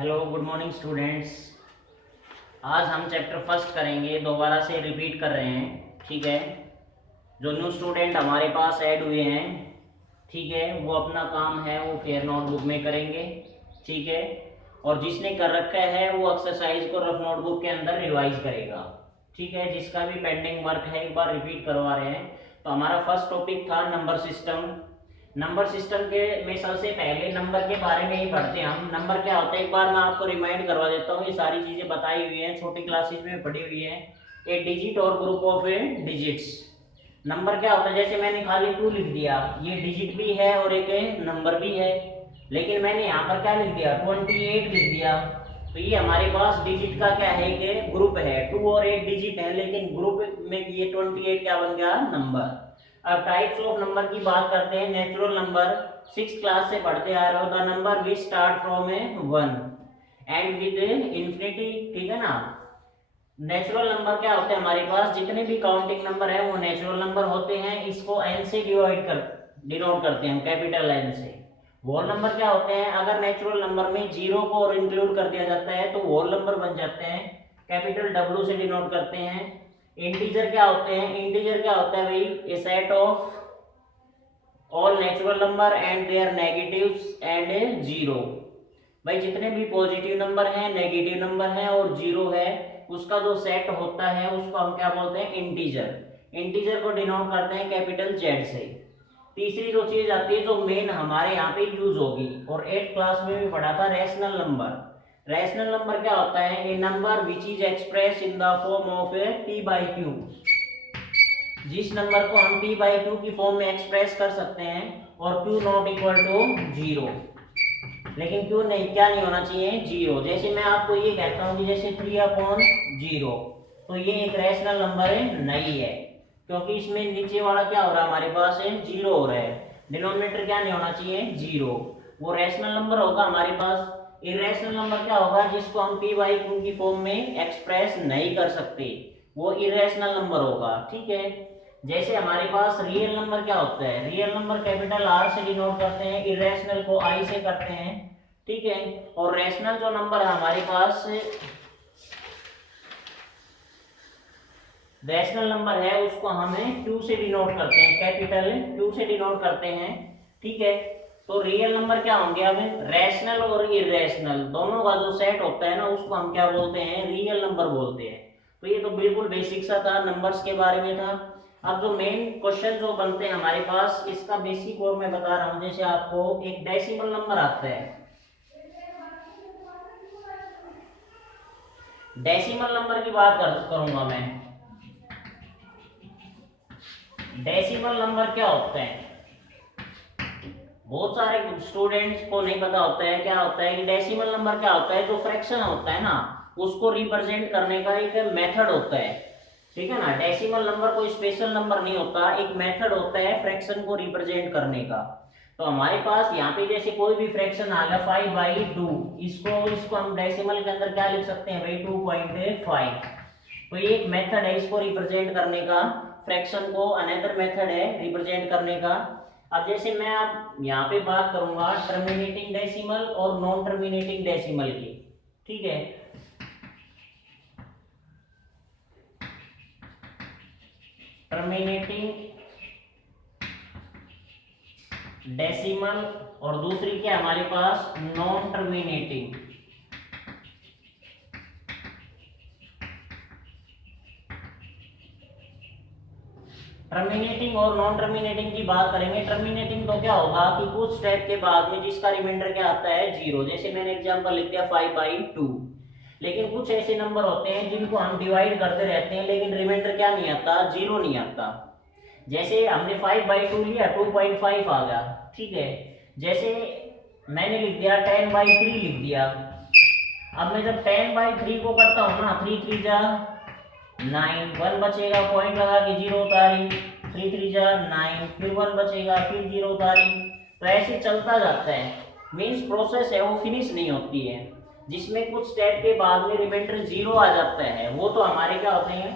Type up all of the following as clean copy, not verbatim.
Hello good morning students. आज हम chapter first करेंगे, दोबारा से रिपीट कर रहे हैं। ठीक है, जो न्यू स्टूडेंट हमारे पास ऐड हुए हैं, ठीक है, वो अपना काम है वो फेयर नोटबुक में करेंगे। ठीक है, और जिसने कर रखा है वो एक्सरसाइज को रफ नोटबुक के अंदर रिवाइज करेगा। ठीक है, जिसका भी पेंडिंग वर्क है एक बार रिपीट करवा रहे हैं। तो हमारा फर्स्ट टॉपिक था नंबर सिस्टम। नंबर सिस्टम के में सबसे पहले नंबर के बारे में ही पढ़ते हैं हम। नंबर क्या होता है एक बार मैं आपको रिमाइंड करवा देता हूँ। ये सारी चीजें बताई हुई हैं, छोटी क्लासेज में पढ़ी हुई हैं। ए डिजिट और ग्रुप ऑफ डिजिट्स। नंबर क्या होता है, जैसे मैंने खाली 2 लिख दिया, ये डिजिट भी है और एक नंबर भी है। लेकिन मैंने यहाँ पर क्या लिख दिया, 28 लिख दिया। तो ये हमारे पास डिजिट का क्या है कि ग्रुप है। 2 और 8 डिजिट है, लेकिन ग्रुप में ये 28 क्या बन गया, नंबर। अब टाइप्स ऑफ नंबर की बात करते हैं। नेचुरल नंबर 6th क्लास से पढ़ते आ रहे हो। The number which start from 1 and with infinity. ठीक है ना। नेचुरल नंबर क्या होते हैं हमारे पास, जितने भी काउंटिंग नंबर है वो नेचुरल नंबर होते हैं। इसको n से डिनोट करते हैं, कैपिटल N से। होल नंबर क्या होते हैं, अगर नेचुरल नंबर में 0 को और इंक्लूड कर दिया जाता है तो होल नंबर बन जाते हैं, कैपिटल W से डिनोट करते हैं। इंटीजर क्या होते हैं, इंटीजर क्या होता है भाई, a set of all natural number and their negatives and zero. भाई जितने भी पॉजिटिव नंबर हैं, नेगेटिव नंबर हैं और जीरो है, उसका जो सेट होता है उसको हम क्या बोलते हैं, इंटीजर। इंटीजर को डिनोट करते हैं कैपिटल Z से। तीसरी जो चीज आती है जो मेन हमारे यहाँ पे यूज होगी और 8th क्लास में भी पढ़ा था, रैशनल नंबर। रैशनल नंबर क्या होता है, a number which is express in the form of P/Q। जिस नंबर को हम P/Q की फॉर्म में एक्सप्रेस कर सकते हैं और Q नॉट इक्वल टू 0। लेकिन Q नहीं, क्या नहीं होना चाहिए, 0। जैसे मैं आपको ये कहता हूँ कि जैसे 3/0, तो ये एक रैशनल नंबर नहीं है, क्योंकि इसमें नीचे वाला क्या हो रहा है हमारे पास, 0 हो रहा है। डिनोमिनेटर क्या नहीं होना चाहिए, 0। वो रैशनल नंबर होगा हमारे पास। इरेशनल नंबर क्या होगा, जिसको हम P/Q की फॉर्म में एक्सप्रेस नहीं कर सकते, वो इरेशनल नंबर होगा। ठीक है, जैसे हमारे पास रियल नंबर क्या होता है, रियल नंबर कैपिटल R से डिनोट करते हैं, इरेशनल को I से करते हैं। ठीक है, और रैशनल जो नंबर है हमारे पास, रैशनल नंबर है उसको हमें Q से डिनोट करते हैं, कैपिटल Q से डिनोट करते हैं। ठीक है, तो रियल नंबर क्या होंगे, अब रैशनल और इरेशनल दोनों का जो सेट होता है ना, उसको हम क्या बोलते हैं, रियल नंबर बोलते हैं। तो ये तो बिल्कुल बेसिक सा था, नंबर्स के बारे में था। अब जो मेन क्वेश्चन जो बनते हैं हमारे पास, इसका बेसिक और मैं बता रहा हूँ। जैसे आपको एक डेसिमल नंबर आता है, डेसिमल नंबर की बात करूंगा मैं। डेसिमल नंबर क्या होता है, बहुत सारे स्टूडेंट्स को नहीं पता होता है क्या होता है कि डेसिमल नंबर क्या होता है। जो फ्रैक्शन होता है ना, उसको रिप्रेजेंट करने का एक मेथड होता है। ठीक है ना, डेसिमल नंबर कोई स्पेशल नंबर नहीं होता, एक मेथड होता है फ्रैक्शन को रिप्रेजेंट करने का। तो हमारे पास यहाँ पे जैसे कोई भी फ्रैक्शन आ गया 5/2, इसको हम डेसिमल के अंदर क्या लिख सकते हैं भाई, 2.5। तो ये एक मेथड है इसको रिप्रेजेंट करने का, फ्रैक्शन को अनदर मेथड है रिप्रेजेंट करने का। अब जैसे मैं अब यहाँ पे बात करूंगा टर्मिनेटिंग डेसिमल और नॉन टर्मिनेटिंग डेसिमल की। ठीक है, टर्मिनेटिंग डेसिमल और दूसरी क्या हमारे पास, नॉन टर्मिनेटिंग। टर्मिनेटिंग और नॉन टर्मिनेटिंग की बात करेंगे। टर्मिनेटिंग तो क्या होगा कि कुछ स्टेप के बाद में जिसका रिमाइंडर क्या आता है, 0। जैसे मैंने एग्जांपल लिख दिया 5/2। लेकिन कुछ ऐसे नंबर होते हैं जिनको हम डिवाइड करते रहते हैं, लेकिन रिमाइंडर क्या नहीं आता, 0 नहीं आता। जैसे हमने 5/2 लिया, 2.5 आ गया। ठीक है, जैसे मैंने लिख दिया 10/3 लिख दिया। अब मैं जब 10/3 को करता हूँ ना, 3 3 जा 9, 1 बचेगा, पॉइंट लगा के 0 उतारी, 3 3 जा 9, फिर 1 बचेगा, फिर 0 उतारी। तो ऐसे चलता जाता है, मीन्स प्रोसेस है वो फिनिश नहीं होती है। जिसमें कुछ स्टेप के बाद में रिमाइंडर 0 आ जाता है, वो तो हमारे क्या होते हैं,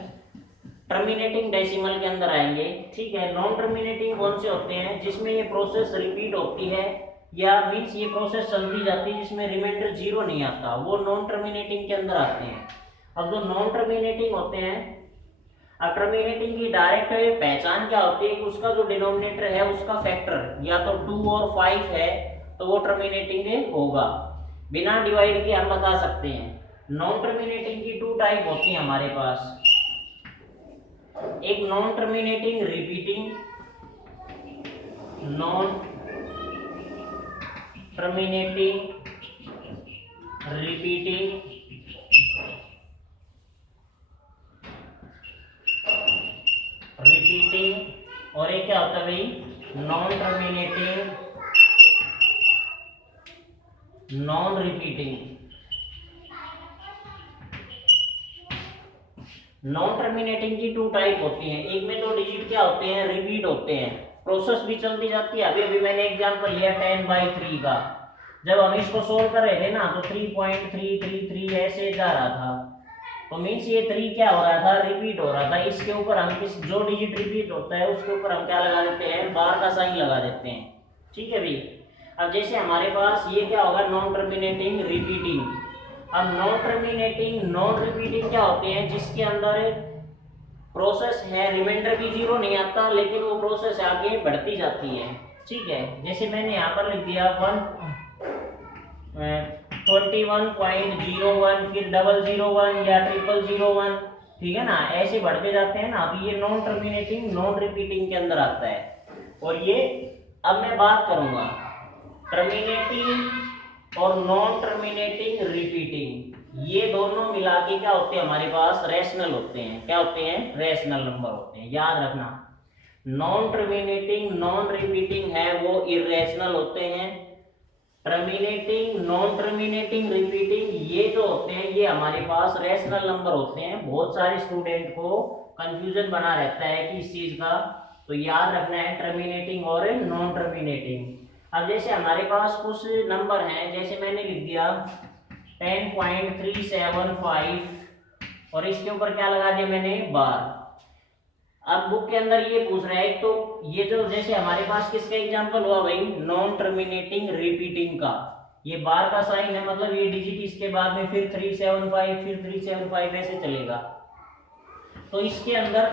टर्मिनेटिंग डेसिमल के अंदर आएंगे। ठीक है, नॉन टर्मिनेटिंग कौन से होते हैं, जिसमें ये प्रोसेस रिपीट होती है या मीन्स ये प्रोसेस चलती जाती है जिसमें रिमाइंडर जीरो नहीं आता, वो नॉन टर्मिनेटिंग के अंदर आते हैं। अब जो नॉन टर्मिनेटिंग होते हैं, अब टर्मिनेटिंग की डायरेक्ट पहचान क्या होती है कि उसका जो डिनोमिनेटर है उसका फैक्टर या तो 2 और 5 है तो वो टर्मिनेटिंग होगा। बिना डिवाइड के हम बता सकते हैं। नॉन टर्मिनेटिंग की 2 टाइप होती है हमारे पास, एक non terminating repeating, non terminating repeating, और एक क्या होता है भाई non terminating non repeating. Non terminating की 2 टाइप होती हैं, एक में तो डिजिट क्या होते हैं रिपीट होते हैं, प्रोसेस भी चलती जाती है। अभी मैंने एग्जांपल लिया 10/3 का, जब हम इसको सोल्व कर रहे थे ना तो 3.333 ऐसे जा रहा था, तो मीन्स ये 3 क्या हो रहा था रिपीट हो रहा था। इसके ऊपर हम किस जो डिजिट रिपीट होता है उसके ऊपर हम क्या लगा देते हैं बार का साइन लगा देते हैं, ठीक है भाई। अब जैसे हमारे पास ये क्या होगा नॉन टर्मिनेटिंग रिपीटिंग। अब नॉन टर्मिनेटिंग नॉन रिपीटिंग क्या होते हैं जिसके अंदर प्रोसेस है रिमाइंडर भी जीरो नहीं आता लेकिन वो प्रोसेस आगे बढ़ती जाती है, ठीक है। जैसे मैंने यहाँ पर लिख दिया 21.01 फिर 001 या 0001, ठीक है ना, ऐसे बढ़ते जाते हैं ना। तो ये नॉन टर्मिनेटिंग नॉन रिपीटिंग के अंदर आता है। और ये अब मैं बात करूंगा टर्मिनेटिंग और नॉन टर्मिनेटिंग रिपीटिंग, ये दोनों मिला के क्या होते हैं हमारे पास रेशनल होते हैं। क्या होते हैं रेशनल नंबर होते हैं, याद रखना। नॉन टर्मिनेटिंग नॉन रिपीटिंग है वो इरेशनल होते हैं, टर्मिनेटिंग नॉन टर्मिनेटिंग रिपीटिंग ये जो होते हैं ये हमारे पास रेशनल नंबर होते हैं। बहुत सारे स्टूडेंट को कंफ्यूजन बना रहता है कि इस चीज का, तो याद रखना है टर्मिनेटिंग और नॉन टर्मिनेटिंग। अब जैसे हमारे पास कुछ नंबर हैं, जैसे मैंने लिख दिया 10.375 और इसके ऊपर क्या लगा दिया मैंने बार। अब बुक के अंदर ये पूछ रहा है तो ये जो जैसे हमारे पास किसका एग्जांपल हुआ भाई नॉन टर्मिनेटिंग रिपीटिंग का, ये बार का साइन है मतलब ये डिजिट इसके बाद में फिर 375 फिर 375 ऐसे चलेगा। तो इसके अंदर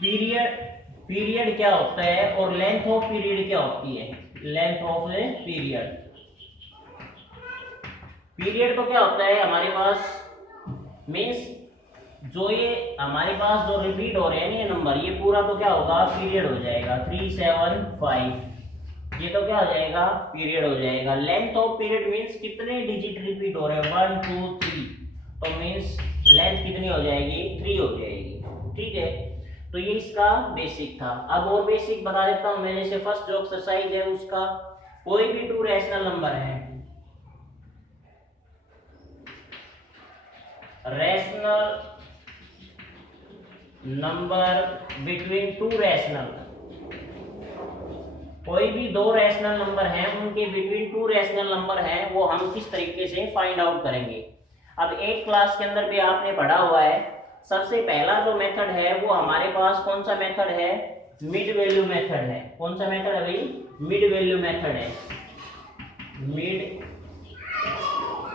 पीरियड क्या होता है और लेंथ ऑफ पीरियड क्या होती है, लेंथ ऑफ पीरियड तो क्या होता है हमारे पास मीन्स जो ये हमारे पास जो रिपीट हो रहे हैं ये नंबर ये पूरा तो क्या होगा पीरियड हो जाएगा 375, ये तो क्या हो जाएगा पीरियड हो जाएगा। लेंथ ऑफ पीरियड मीन्स कितने डिजिट रिपीट हो रहे हैं 1 2 3, तो मीन्स लेंथ कितनी हो जाएगी 3 हो जाएगी, ठीक है। तो ये इसका बेसिक था। अब और बेसिक बता देता हूं मैं, जैसे फर्स्ट जो एक्सरसाइज है उसका कोई भी 2 रैशनल नंबर है, रैशनल नंबर बिटवीन 2 रैशनल, कोई भी 2 रैशनल नंबर हैं उनके बिटवीन 2 रैशनल नंबर हैं वो हम किस तरीके से फाइंड आउट करेंगे। अब 8 क्लास के अंदर भी आपने पढ़ा हुआ है, सबसे पहला जो मेथड है वो हमारे पास कौन सा मेथड है मिड वैल्यू मेथड है। कौन सा मेथड है भाई मिड वैल्यू मेथड है, मिड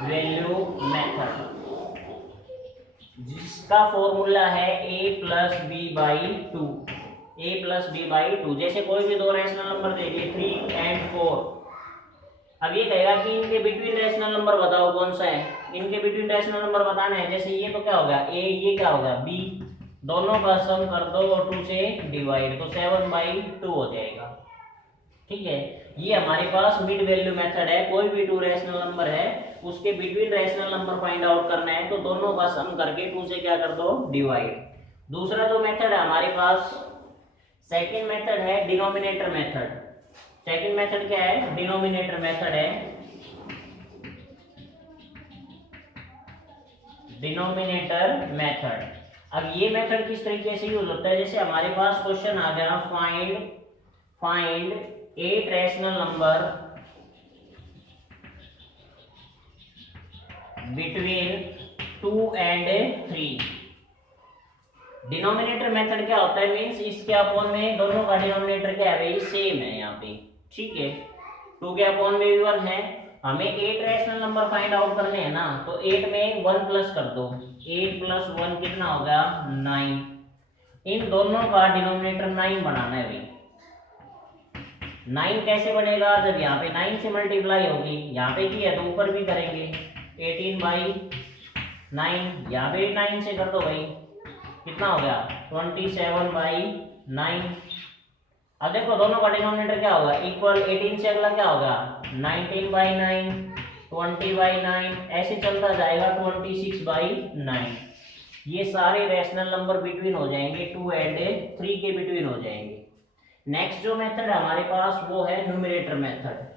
वैल्यू मेथड जिसका फॉर्मूला है a plus B by 2, a plus B by 2। जैसे कोई भी 2 रैशनल नंबर दे दिए 3 and 4, अब ये कहेगा कि इनके बिटवीन रैशनल नंबर बताओ कौन सा है, इनके बिटवीन रैशनल नंबर बताना है। जैसे ये तो क्या होगा a, ये क्या होगा b, दोनों का सम कर दो और 2 से डिवाइड, तो 7/2 हो जाएगा, ठीक है। ये हमारे पास मिड वैल्यू मेथड है, कोई भी 2 रैशनल नंबर है उसके between rational number find out करना है तो दोनों का सम करके 2 से क्या कर दो डिवाइड। दूसरा जो मेथड है हमारे पास सेकंड मेथड है डिनोमिनेटर मेथड। सेकंड मेथड क्या है डिनोमिनेटर मेथड है, डिनोमिनेटर मेथड। अब ये मेथड किस तरीके से यूज होता है, जैसे हमारे पास क्वेश्चन आ गया find 8 rational number between 2 and 3। Denominator method क्या होता है मींस इसके अपॉन में दोनों का डिनोमिनेटर क्या है भाई सेम है यहाँ पे, ठीक है। 2 के अपॉन में भी 1 है। हमें 8 रैशनल नंबर फाइंड आउट करने हैं ना, तो 8 में 1 प्लस कर दो, 8 प्लस 1 कितना हो गया 9। इन दोनों का डिनोमिनेटर 9 बनाना है भाई। 9 कैसे बनेगा, जब यहाँ पे 9 से मल्टीप्लाई होगी, यहाँ पे की है तो ऊपर भी करेंगे, 18/9, यहाँ पे 9 से कर दो भाई, कितना हो गया 27/9। अब देखो दोनों का डिनोमिनेटर क्या होगा, इक्वल 18 से अगला क्या होगा 19/9, 20/9, ऐसे चलता जाएगा 26/9। ये सारे रैशनल नंबर बिटवीन हो जाएंगे 2 एंड 3 के बिटवीन हो जाएंगे। नेक्स्ट जो मेथड है हमारे पास वो है न्यूमरेटर मेथड।